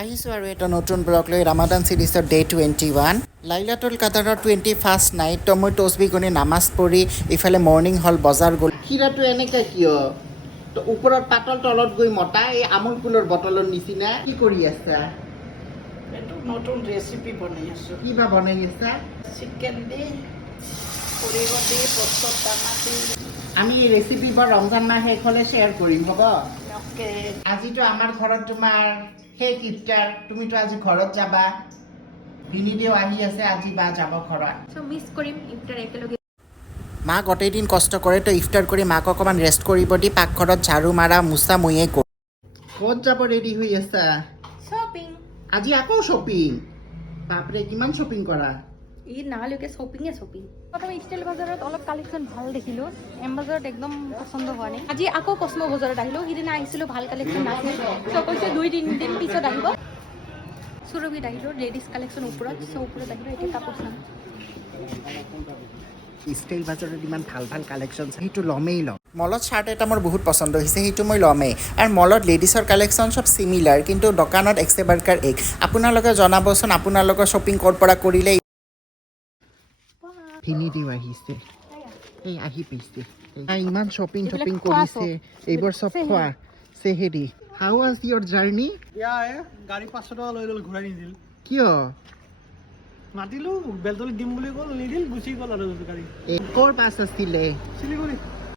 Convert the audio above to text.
আহিছোঁ আৰু এটা নতুন ব্লগ লৈ ৰামাদান ছিৰিজৰ ডে 21 লাইলাতুল কাদাৰৰ 21st নাইট তো মই তছবিগনি নামাজ পঢ়ি ইফালে মৰ্ণিং হল বজাৰ গ'ল ক্ষীৰাটো এনেকৈ কিয় তো ওপৰত পাতল তলত গৈ মতা এই আমুল কুলৰ বটলৰ নিচিনা কি কৰি আছা এইটো নতুন ৰেচিপি বনাই আছোঁ কিবা বনাই আছা চিকেন দি সৰিয়হ দি পচত দানা দি আমি এই ৰেচিপিবোৰ ৰমজান মাহ শেষ হ'লে শ্বেয়াৰ কৰিম হ'ব অ'কে আজিতো আমাৰ ঘৰত তোমাৰ শেষ ইফতাৰ তুমিতো আজি ঘৰত যাবা ভিনিদেও আহি আছে আজি বা যাব ঘৰত সো মিস কৰিম ইফতাৰ একেলগে মা গোটেই দিন কষ্ট কৰে তো ইফতাৰ কৰি মাক অকণমান ৰেষ্ট কৰিব দি পাকঘৰত ঝাৰু মাৰা মোচা ময়ে কৰোঁ ক'ত যাব ৰেডি হৈ আছা শপিং আজি আকৌ শ্বপিং বাপৰে কিমান শ্বপিং কৰা ই নালৈকে শ্বপিঙে শ্বপিং প্ৰথমে ষ্টাইল বজাৰত অলপ কালেকশ্যন ভাল দেখিলোঁ এম বজাৰত একদম পচন্দ হোৱা নাই আজি আকৌ কসমো বজাৰত আহিলোঁ সিদিনা আহিছিলোঁ ভাল কালেকশ্যন নাছিল চ' কৈছে 2-3 দিন পিছত আহিব সুৰভিত আহিলোঁ লেডিজ কালেকশ্যন ওপৰত চ' ওপৰত আহিলোঁ এতিয়া কাপোৰ চাম ষ্টাইল বাজাৰত ইমান ভাল ভাল কালেকশ্যন সেইটো ল'মেই ল'ম মলত চাৰ্ট এটা মোৰ বহুত পচন্দ হৈছে সেইটো মই ল'মেই আৰু মলত লেডিছৰ কালেকশ্যন চব চিমিলাৰ কিন্তু দোকানত এক্সেবাৰ্কাৰ এক আপোনালোকে জনাবচোন আপোনালোকৰ শ্বপিং ক'ৰ পৰা কৰিলে ভিনিদেও আহিছে এই আহি পাইছে ইমান শ্বপিং কৰিছে এইবোৰ চব খোৱা চেহেৰি হাউ ৱাজ ইয়ৰ জাৰ্ণি গাড়ী 500 টকা লৈ গ'ল ঘূৰাই নিদিল কিয় মাতিলো বেলতলিত দিম বুলি ক'ল নিদিল গুচি গ'ল আৰু গাড়ী ক'ৰ বাছ আছিলে শিলিগুৰি